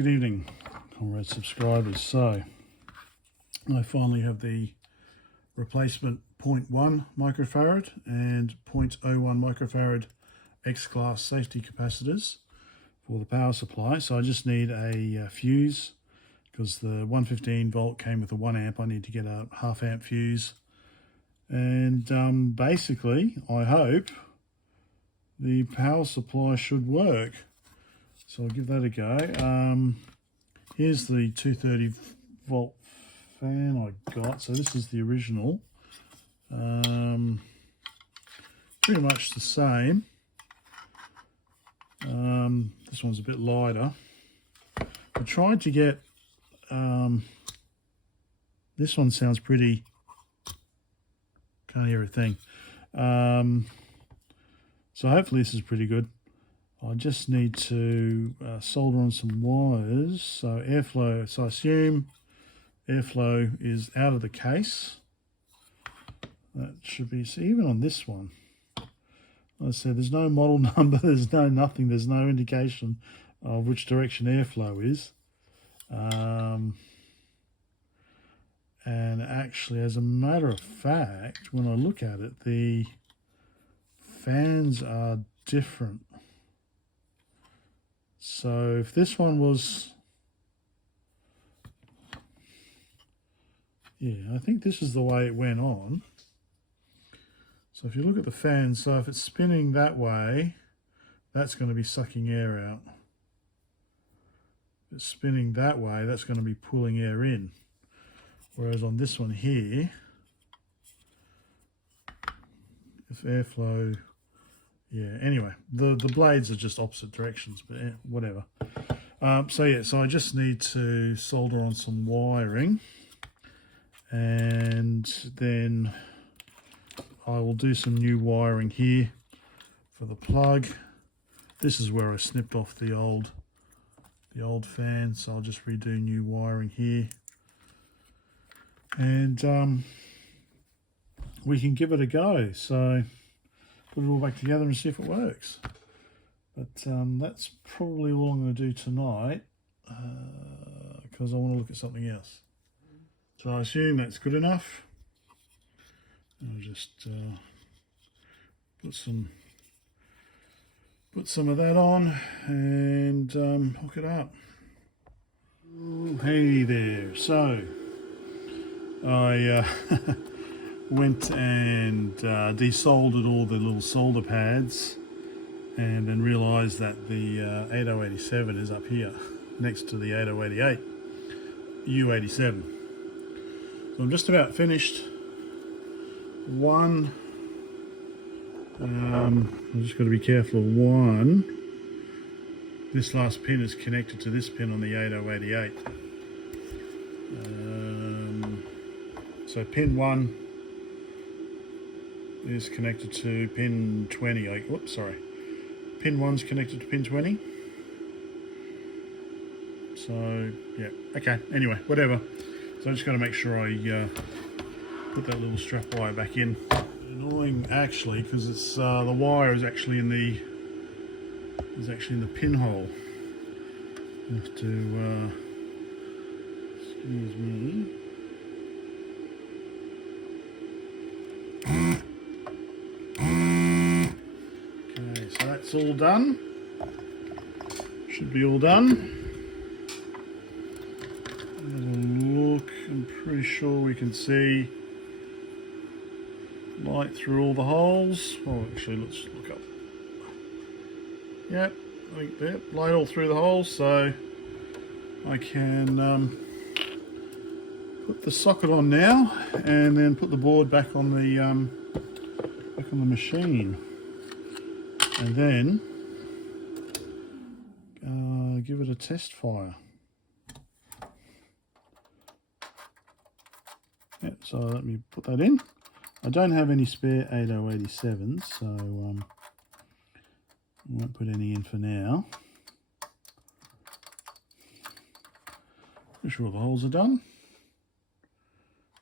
Good evening, comrade subscribers. So I finally have the replacement 0.1 microfarad and 0.01 microfarad X-class safety capacitors for the power supply. So I just need a fuse, because the 115 volt came with a 1 amp. I need to get a half amp fuse, and basically I hope the power supply should work. So I'll give that a go. Here's the 230 volt fan I got. So this is the original. Pretty much the same. This one's a bit lighter. I tried to get, this one sounds pretty, can't hear a thing. So hopefully this is pretty good. I just need to solder on some wires. So airflow, so I assume airflow is out of the case. That should be, so even on this one, like I said, there's no model number, there's no nothing, there's no indication of which direction airflow is. And actually, as a matter of fact, when I look at it, the fans are different. So if this one was, yeah, I think this is the way it went on. So if you look at the fan, so if it's spinning that way, that's going to be sucking air out. If it's spinning that way, that's going to be pulling air in. Whereas on this one here, if airflow, yeah, anyway, the blades are just opposite directions, but yeah, whatever. So yeah, so I just need to solder on some wiring, and then I will do some new wiring here for the plug. This is where I snipped off the old fan, so I'll just redo new wiring here, and we can give it a go. So put it all back together and see if it works. But that's probably all I'm going to do tonight, because I want to look at something else. So I assume that's good enough. I'll just put some of that on and hook it up. Hey there. So I went and desoldered all the little solder pads, and then realized that the 8087 is up here next to the 8088 U87. So I'm just about finished. One, I'm just got to be careful of one. This last pin is connected to this pin on the 8088. So pin 1 is connected to pin 20. Whoops, sorry. Pin 1's connected to pin 20. So, yeah, okay, anyway, whatever. So I just got to make sure I put that little strap wire back in. Annoying actually, because it's the wire is actually in the pinhole. I have to excuse me. Okay, so that's all done. Should be all done. Look, I'm pretty sure we can see light through all the holes. Oh, actually, let's look up. Yep, I think that light all through the holes, so I can put the socket on now, and then put the board back on the machine, and then give it a test fire. Yep, so let me put that in. I don't have any spare 8087s, so I won't put any in for now. Make sure the holes are done.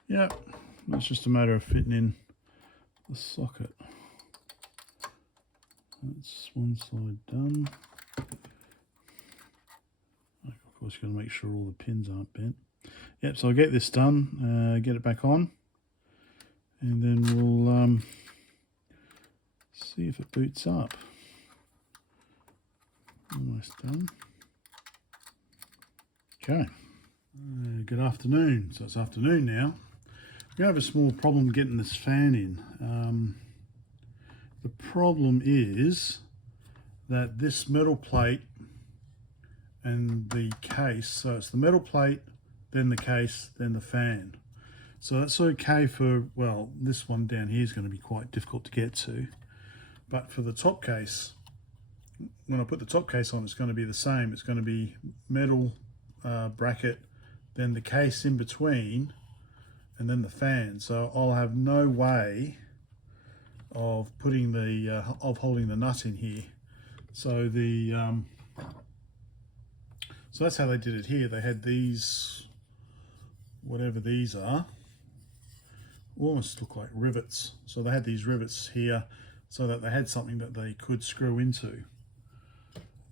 Yep, it's just a matter of fitting in the socket. That's one side done. Of Just got to make sure all the pins aren't bent. Yep, so I'll get this done, get it back on, and then we'll see if it boots up. Almost done. Okay. Good afternoon. So it's afternoon now. We have a small problem getting this fan in. The problem is that this metal plate and the case, so it's the metal plate, then the case, then the fan. So that's okay for, well, this one down here is going to be quite difficult to get to. But for the top case, when I put the top case on, it's going to be the same. It's going to be metal bracket, then the case in between, and then the fan. So I'll have no way of putting the of holding the nut in here. So the so that's how they did it here. They had these, whatever these are, almost look like rivets. So they had these rivets here so that they had something that they could screw into.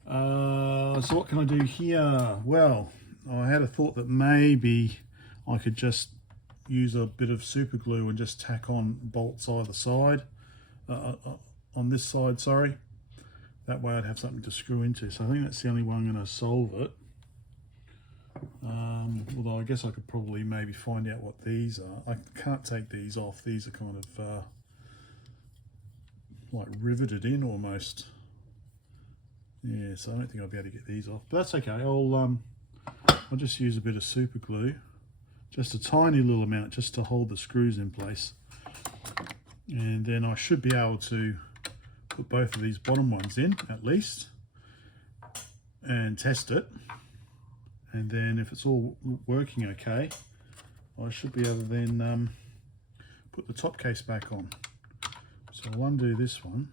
So what can I do here? Well, I had a thought that maybe I could just use a bit of super glue and just tack on bolts either side, on this side, sorry. That way I'd have something to screw into. So I think that's the only way I'm going to solve it. Although I guess I could probably maybe find out what these are. I can't take these off. These are kind of like riveted in almost. Yeah, so I don't think I'll be able to get these off. But that's okay. I'll just use a bit of super glue. Just a tiny little amount just to hold the screws in place. And then I should be able to put both of these bottom ones in at least and test it. And then if it's all working okay, I should be able to then put the top case back on. So I'll undo this one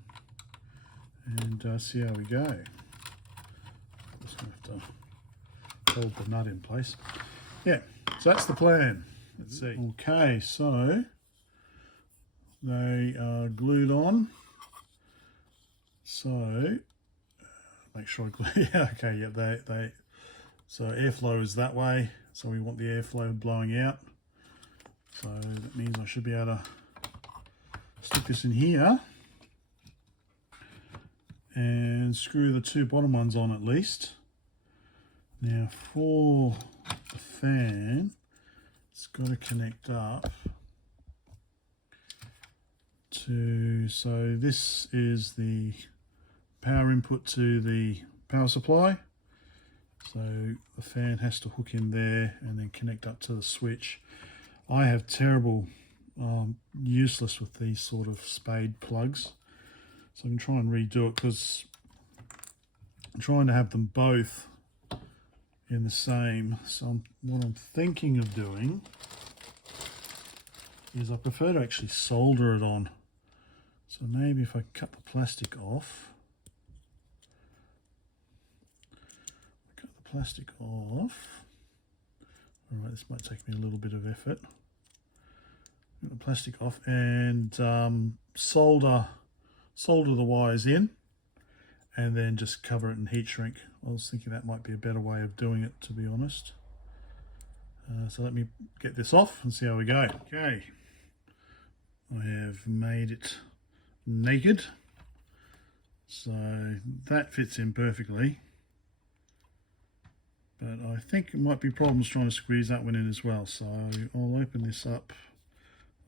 and see how we go. Just going to have to hold the nut in place. Yeah, so that's the plan. Let's see. Okay, so they are glued on. So make sure I glue. Yeah, okay, yeah, so airflow is that way. So we want the airflow blowing out. So that means I should be able to stick this in here and screw the two bottom ones on at least. Now for the fan, it's got to connect up to, so this is the power input to the power supply. So the fan has to hook in there and then connect up to the switch. I have terrible, useless with these sort of spade plugs. So I can try and redo it because I'm trying to have them both in the same. So what I'm thinking of doing is I prefer to actually solder it on. So maybe if I cut the plastic off, plastic off. All right, this might take me a little bit of effort. Get the plastic off and solder the wires in, and then just cover it in heat shrink. I was thinking that might be a better way of doing it, to be honest. So let me get this off and see how we go. Okay, I have made it naked, so that fits in perfectly. But I think it might be problems trying to squeeze that one in as well. So I'll open this up,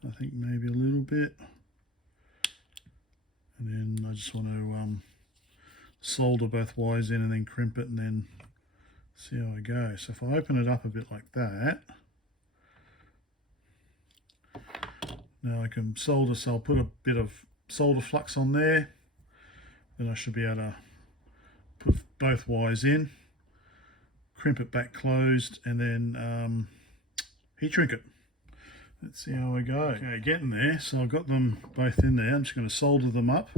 I think maybe a little bit. And then I just want to solder both wires in and then crimp it and then see how I go. So if I open it up a bit like that, now I can solder, so I'll put a bit of solder flux on there. Then I should be able to put both wires in, crimp it back closed, and then heat shrink it. Let's see how we go. Okay, getting there. So I've got them both in there. I'm just going to solder them up,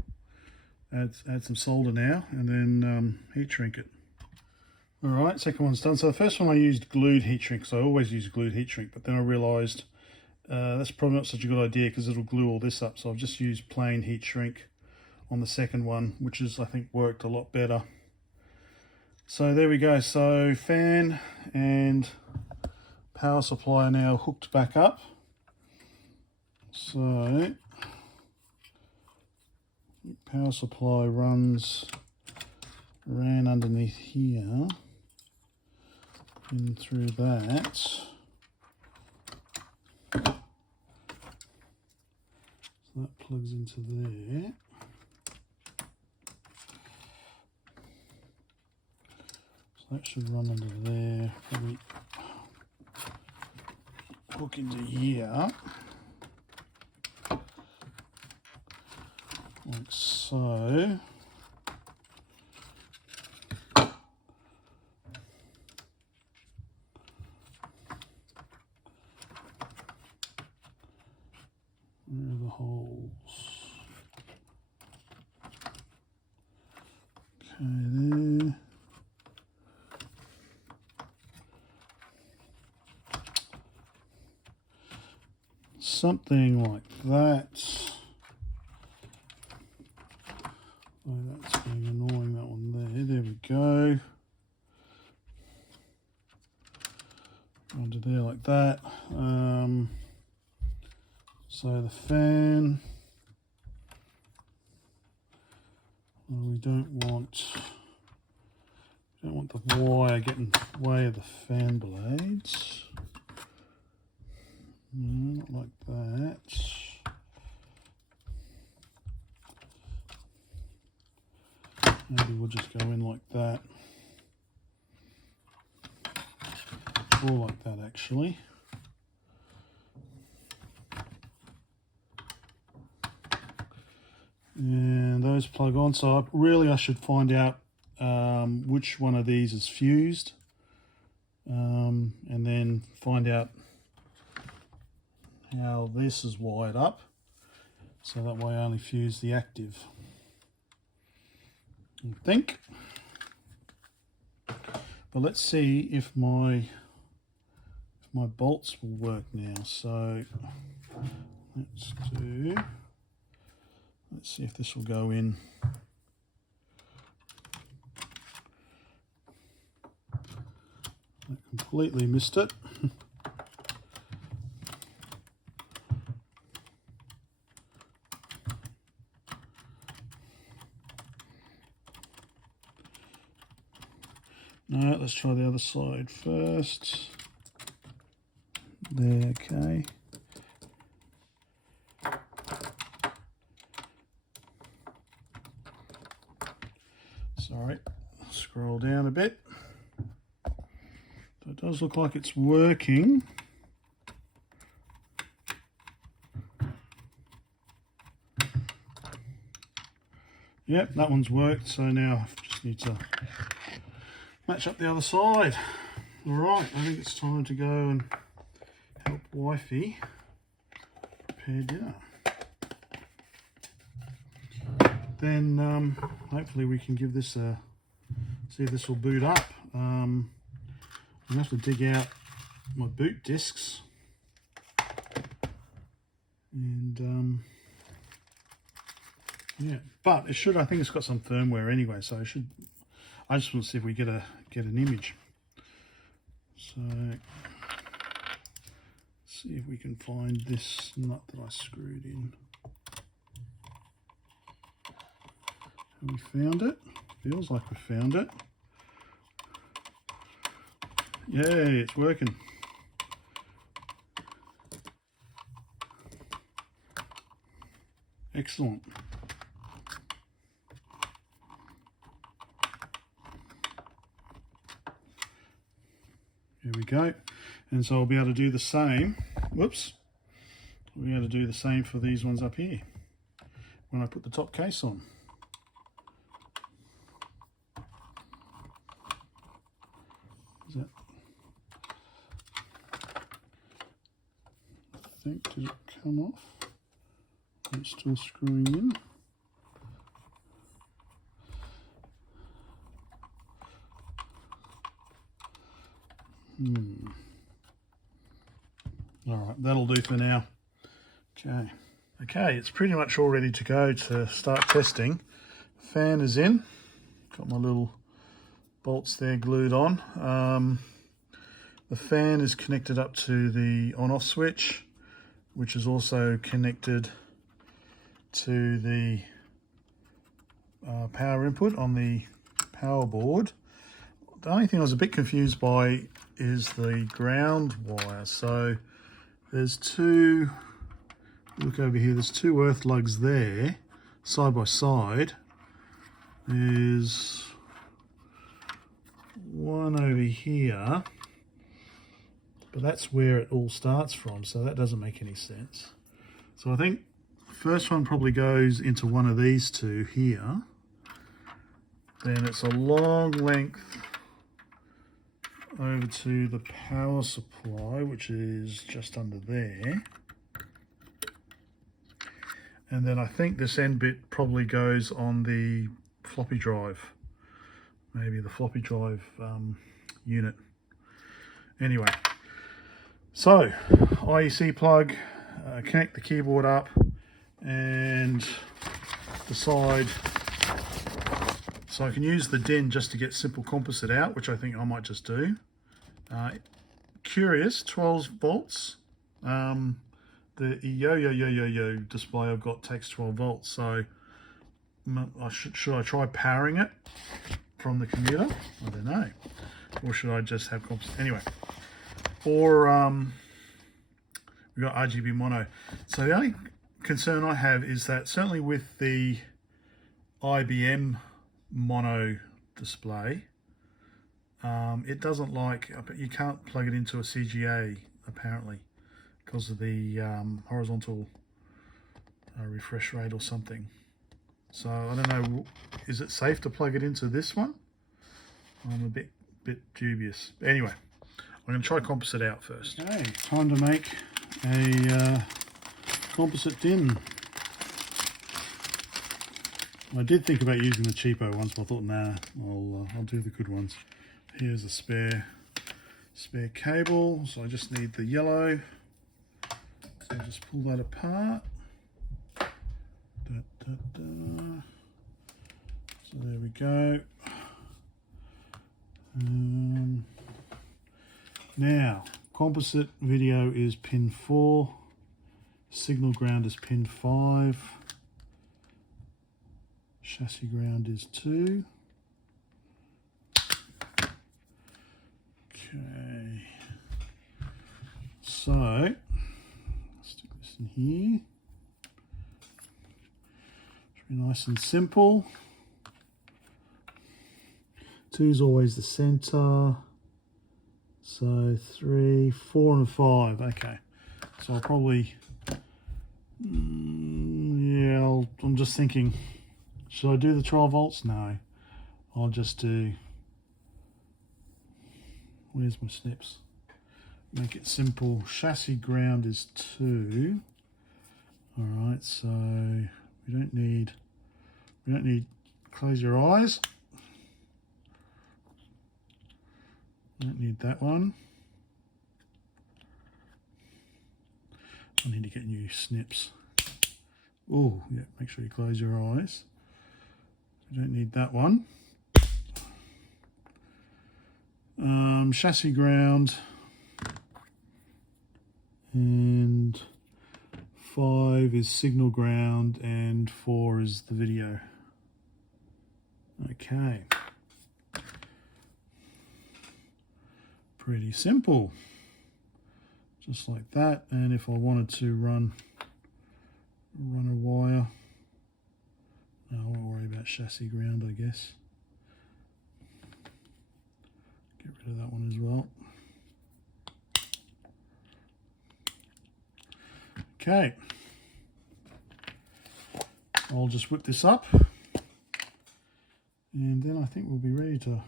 add some solder now, and then heat shrink it. All right, second one's done. So the first one I used glued heat shrink, so I always use glued heat shrink, but then I realised that's probably not such a good idea because it'll glue all this up. So I've just used plain heat shrink on the second one, which is, I think, worked a lot better. So there we go. So fan and power supply are now hooked back up. So power supply ran underneath here, in through that. So that plugs into there. So that should run under there, probably hook into here, like so. Where are the holes? Okay, there. Something like that. Oh, that's being annoying, that one there. There we go. Under there like that. So the fan, we don't want the wire getting in the way of the fan blades. No, not like that. Maybe we'll just go in like that. Or like that, actually. And those plug on. So I should find out which one of these is fused, and then find out how this is wired up, so that way I only fuse the active, I think. But let's see if my bolts will work now. So let's see if this will go in. I completely missed it. No, let's try the other side first. There, okay. Sorry, scroll down a bit. So it does look like it's working. Yep, that one's worked, so now I just need to match up the other side. Alright, I think it's time to go and help wifey prepare dinner. Then hopefully we can give this a, see if this will boot up. I'm going to have to dig out my boot discs. And yeah, but it should, I think it's got some firmware anyway, so it should, I just want to see if we get an image. So see if we can find this nut that I screwed in. Have we found it? Feels like we found it. Yay, it's working. Excellent. Here we go. And so I'll be able to do the same. Whoops. I'll be able to do the same for these ones up here when I put the top case on. Is that? I think, did it come off? It's still screwing in. All right, that'll do for now. Okay, it's pretty much all ready to go to start testing. Fan is in. Got my little bolts there glued on. The fan is connected up to the on-off switch, which is also connected to the power input on the power board. The only thing I was a bit confused by is the ground wire. So there's two, look over here, there's two earth lugs there, side by side. There's one over here, but that's where it all starts from, so that doesn't make any sense. So I think the first one probably goes into one of these two here. Then it's a long length over to the power supply, which is just under there. And then I think this end bit probably goes on the floppy drive. Maybe the floppy drive unit. Anyway, so IEC plug, connect the keyboard up and decide. So I can use the DIN just to get simple composite out, which I think I might just do. Curious, 12 volts. The Eyoyoyoyoyo display I've got takes 12 volts, so should I try powering it from the commuter? I don't know. Or should I just have composite? Anyway, or we've got RGB mono. So the only concern I have is that certainly with the IBM mono display, it doesn't like, you can't plug it into a CGA apparently because of the horizontal refresh rate or something. So I don't know, is it safe to plug it into this one? I'm a bit dubious. Anyway, I'm going to try composite out first. Okay, time to make a composite DIN. I did think about using the cheapo ones, but I thought, nah, I'll do the good ones. Here's a spare cable, so I just need the yellow. So I'll just pull that apart. So there we go. Now, composite video is pin 4, signal ground is pin 5, chassis ground is 2. Okay, so let's stick this in here. Should be nice and simple. 2 is always the center. So 3, 4 and 5. Okay, so I'll probably, yeah, I'm just thinking, should I do the 12 volts? No, I'll just do, where's my snips? Make it simple. Chassis ground is 2. All right, so we don't need, close your eyes. Don't need that one. I need to get new snips. Oh, yeah, make sure you close your eyes. You don't need that one. Chassis ground. And 5 is signal ground and 4 is the video. Okay. Pretty simple, just like that. And if I wanted to run a wire, no, I won't worry about chassis ground, I guess. Get rid of that one as well. Okay, I'll just whip this up and then I think we'll be ready to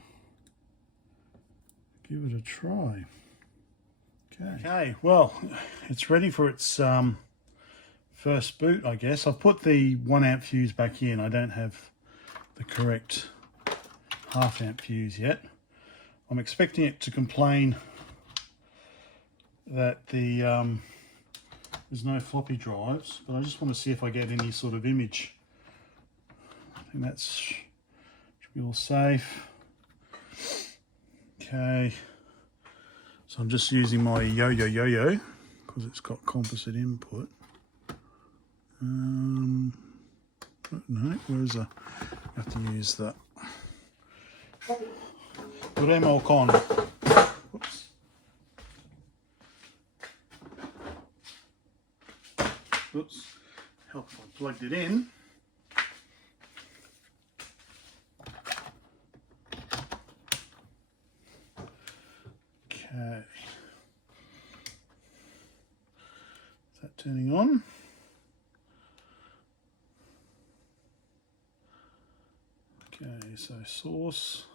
give it a try. Okay, well, it's ready for its first boot, I guess. I've put the 1 amp fuse back in. I don't have the correct 1/2 amp fuse yet. I'm expecting it to complain that there's no floppy drives, but I just want to see if I get any sort of image. I think that's should be all safe. Okay, so I'm just using my Eyoyoyoyo because it's got composite input. No, where's the? I have to use that. Vorremmo con. Oops. Oops. Help if I plugged it in. Okay. Is that turning on? Okay, so source.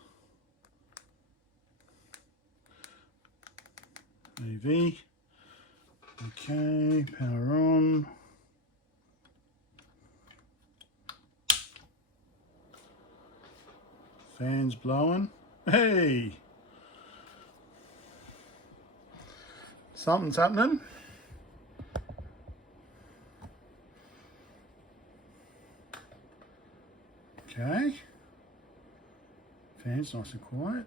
AV. Okay, power on. Fans blowing. Hey! Something's happening. Okay. Fans nice and quiet.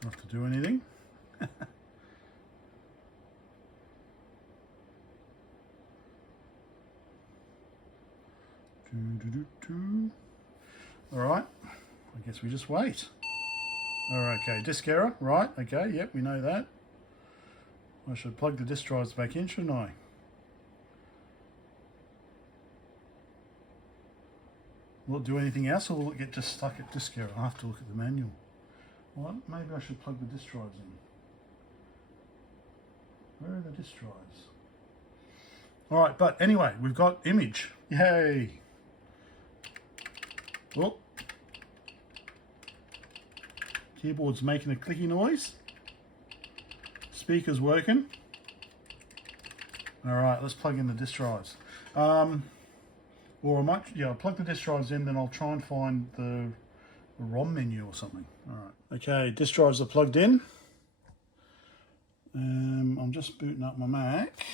Don't have to do anything. All right, I guess we just wait. All right, okay, disk error, right, okay, yep, we know that. I should plug the disk drives back in, shouldn't I? Will it do anything else, or will it get just stuck at disk error? I'll have to look at the manual. Well, maybe I should plug the disk drives in. Where are the disk drives? All right, but anyway, we've got image. Yay! Oh. Keyboard's making a clicky noise. Speaker's working. All right, let's plug in the disk drives. Or I might, yeah, I'll plug the disk drives in, then I'll try and find the ROM menu or something. All right. Okay, disk drives are plugged in. I'm just booting up my Mac.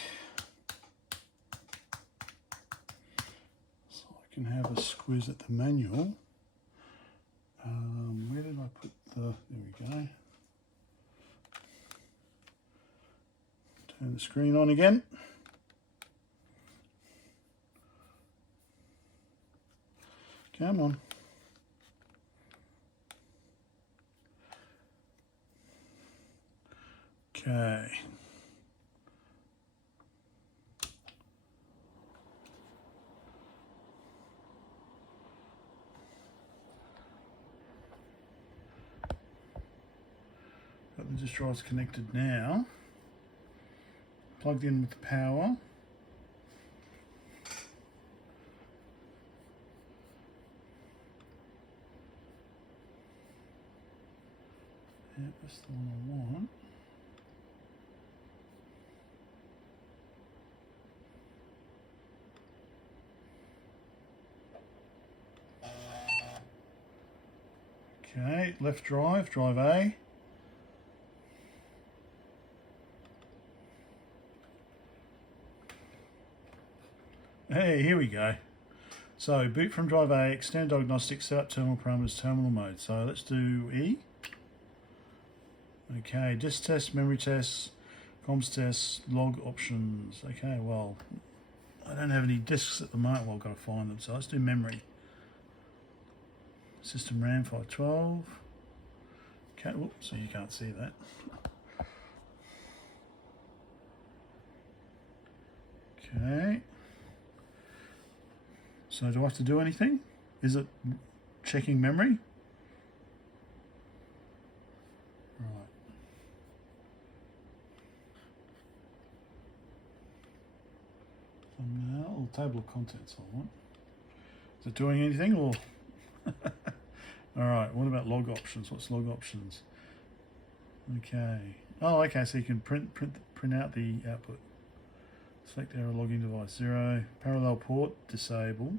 So I can have a squeeze at the manual. Where did I put the, there we go. Turn the screen on again. Come on. Okay. Got the disk drives connected now. Plugged in with the power. Yeah, that's the one I want. Okay, left drive, drive A. Hey, here we go. So boot from drive A, extend diagnostic, set up terminal parameters, terminal mode. So let's do E. Okay, disk test, memory test, comms test, log options. Okay, well, I don't have any disks at the moment. Well, I've got to find them. So let's do memory. System RAM 512. Okay, whoops, so you can't see that. Okay. So do I have to do anything? Is it checking memory? Right. Thumbnail, table of contents I want. Is it doing anything or? Alright, what about log options? What's log options? Okay. Oh, okay, so you can print out the output. Select error logging device 0. Parallel port, disable.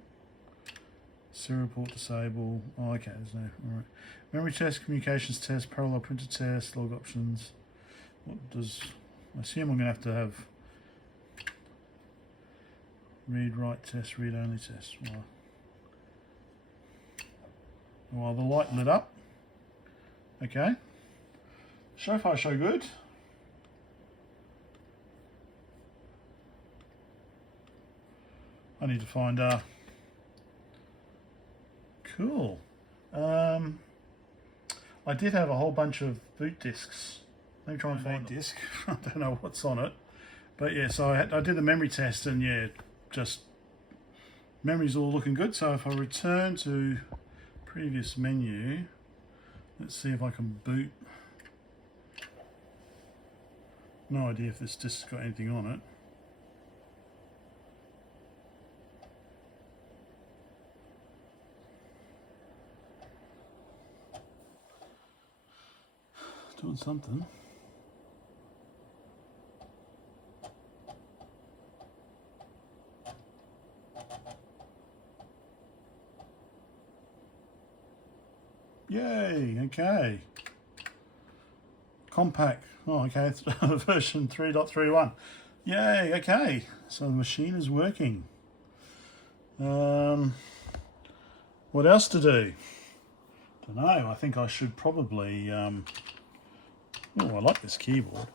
Serial port, disable. Oh, okay, there's no. Alright. Memory test, communications test, parallel printer test, log options. What does. I assume I'm going to have read write test, read only test. Well, Well, the light lit up. Okay. So far, so good. I need to find cool. I did have a whole bunch of boot discs. Let me try and find a disc. I don't know what's on it, but yeah. So I did the memory test, and yeah, just memory's all looking good. So if I return to previous menu, let's see if I can boot. No idea if this disc's got anything on it. Doing something. Yay, okay. Compact. Oh, okay, it's version 3.31. Yay, okay. So the machine is working. What else to do? Don't know. I think I should probably oh, I like this keyboard.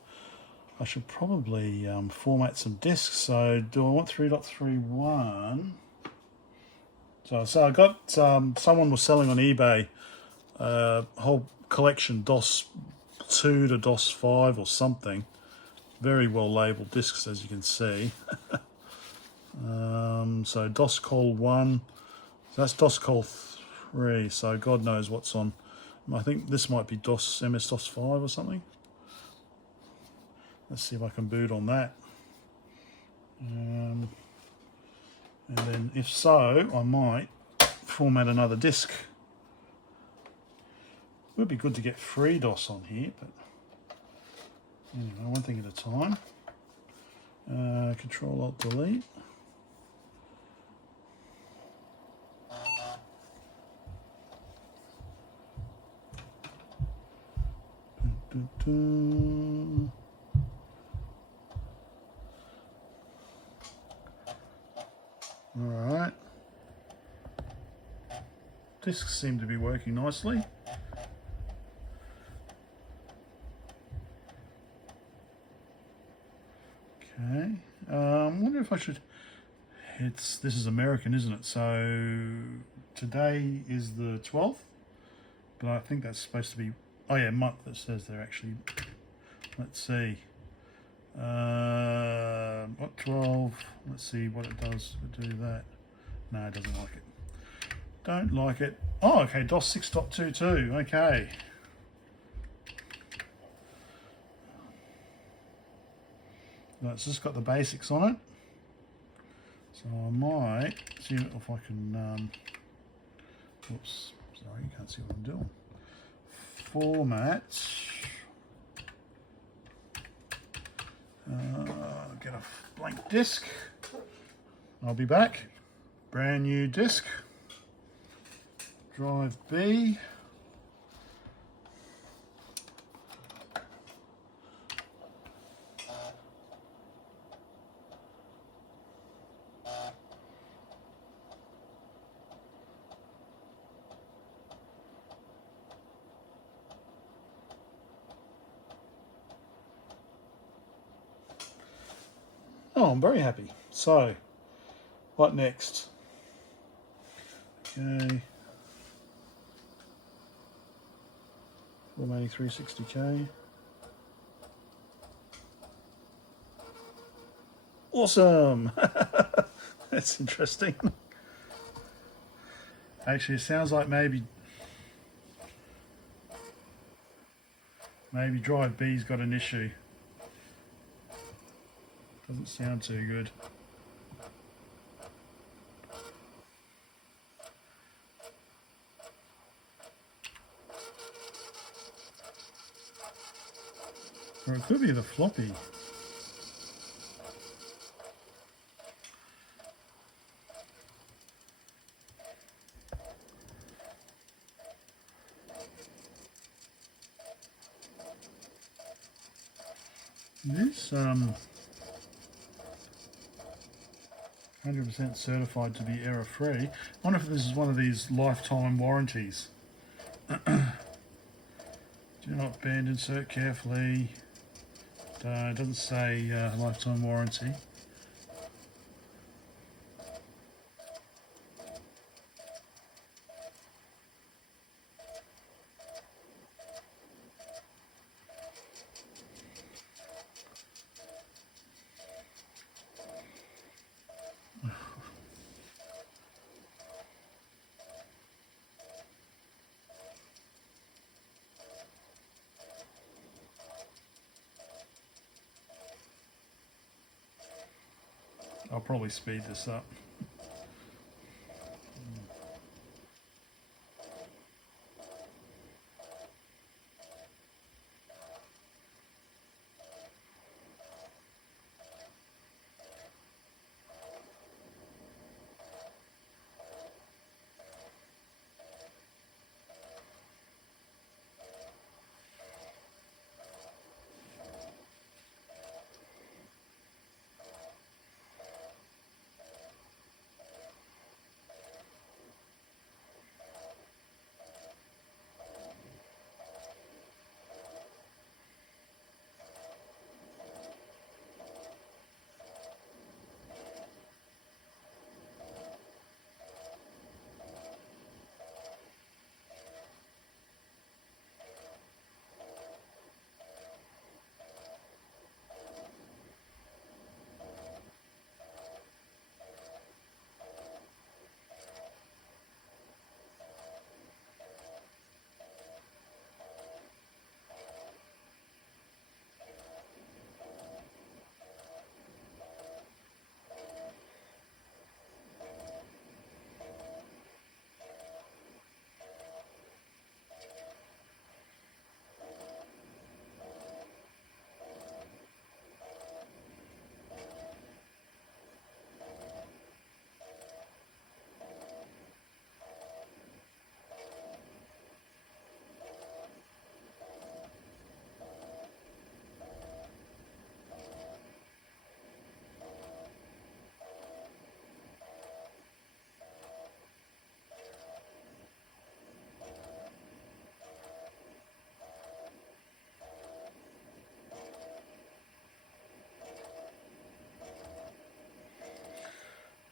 I should probably format some disks. So do I want 3.31? So I got someone was selling on eBay a whole collection DOS 2 to DOS 5 or something. Very well labeled discs, as you can see. So DOS Col 1, so that's DOS Col 3, so God knows what's on. I think this might be MS-DOS 5 or something. Let's see if I can boot on that. And then if so, I might format another disk. Would be good to get free DOS on here, but anyway, one thing at a time. Control Alt Delete. All right. Discs seem to be working nicely. Okay. I wonder if I should. This is American, isn't it? So today is the 12th, but I think that's supposed to be. Oh yeah, month. It says there actually. Let's see. What 12? Let's see what it does. Do that. No, it doesn't like it. Don't like it. Oh, okay. DOS 6.22. Okay. No, it's just got the basics on it. So I might see if I can. Oops. Sorry, you can't see what I'm doing. Format. Get a blank disk. I'll be back. Brand new disk. Drive B. Oh, I'm very happy. So, what next? Okay. Formatting 360K. Awesome! That's interesting. Actually, it sounds like maybe drive B's got an issue. Doesn't sound too good. Or it could be the floppy. This 100% certified to be error-free. I wonder if this is one of these lifetime warranties. Do not bend, insert carefully. It doesn't say lifetime warranty. I'll probably speed this up.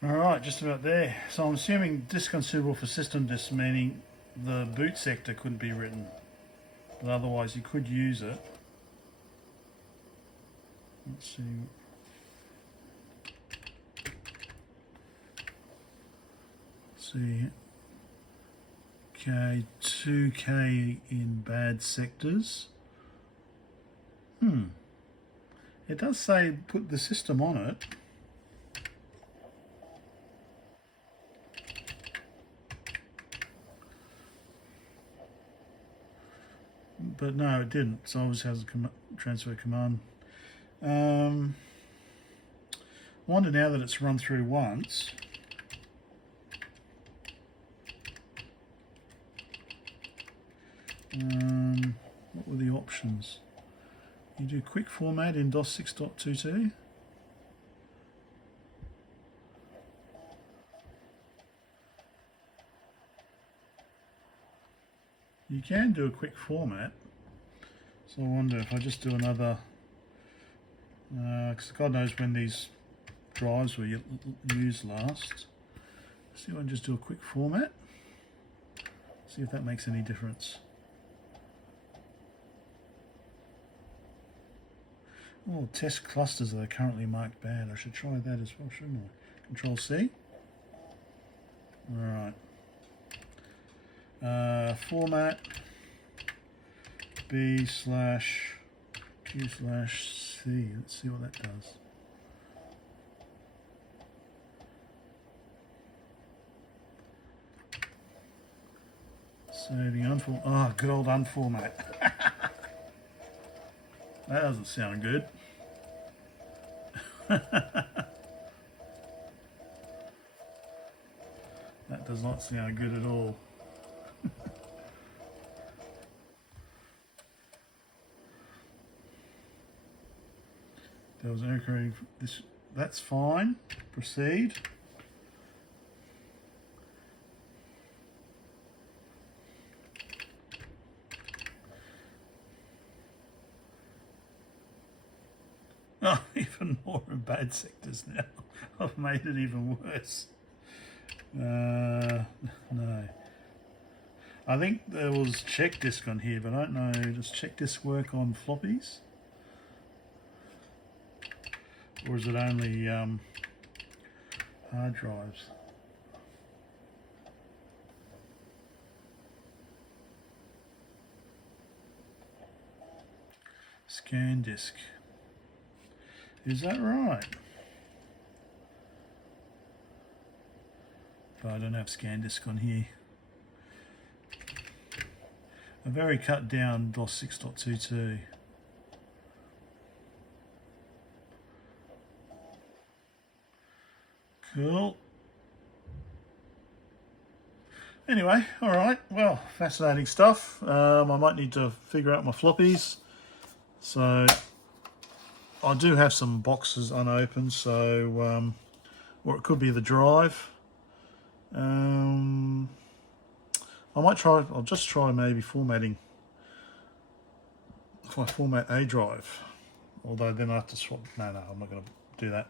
Alright, just about there. So I'm assuming disk unsuitable for system disk, meaning the boot sector couldn't be written, but otherwise you could use it. Let's see. See, okay, 2K in bad sectors. It does say put the system on it. But no, it didn't. So obviously has a transfer command. I wonder now that it's run through once. What were the options? You do quick format in DOS 6.22. You can do a quick format. So I wonder if I just do another, because God knows when these drives were used last. See if I can just do a quick format. See if that makes any difference. Oh, test clusters that are currently marked bad. I should try that as well, shouldn't I? Control C. Alright. Format B/Q/C. Let's see what that does. Saving unformat. Oh, good old unformat. That doesn't sound good. That does not sound good at all. There was an error coding. This, that's fine. Proceed. Oh, even more in bad sectors now. I've made it even worse. No. I think there was check disk on here, but I don't know. Does check disk work on floppies? Or is it only hard drives? Scan disk. Is that right? But I don't have scan disk on here. A very cut down DOS 6.22. Cool. Anyway, alright, well, fascinating stuff. I might need to figure out my floppies. So, I do have some boxes unopened, so, or it could be the drive. I might try, I'll just try maybe formatting. If I format a drive, although then I have to swap, no, I'm not going to do that.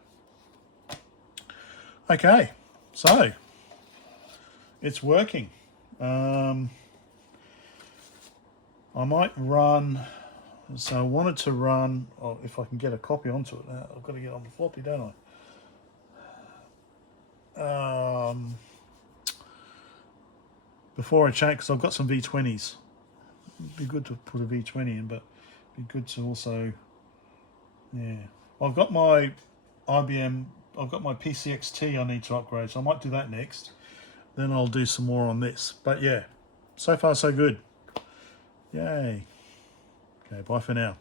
Okay, so, it's working. I might run, so I wanted to run, oh, if I can get a copy onto it, I've got to get on the floppy, don't I? Before I change, because I've got some V20s. It'd be good to put a V20 in, but it'd be good to also, yeah. I've got my IBM, I've got my PC XT I need to upgrade, so I might do that next. Then I'll do some more on this. But yeah, so far so good. Yay. Okay, bye for now.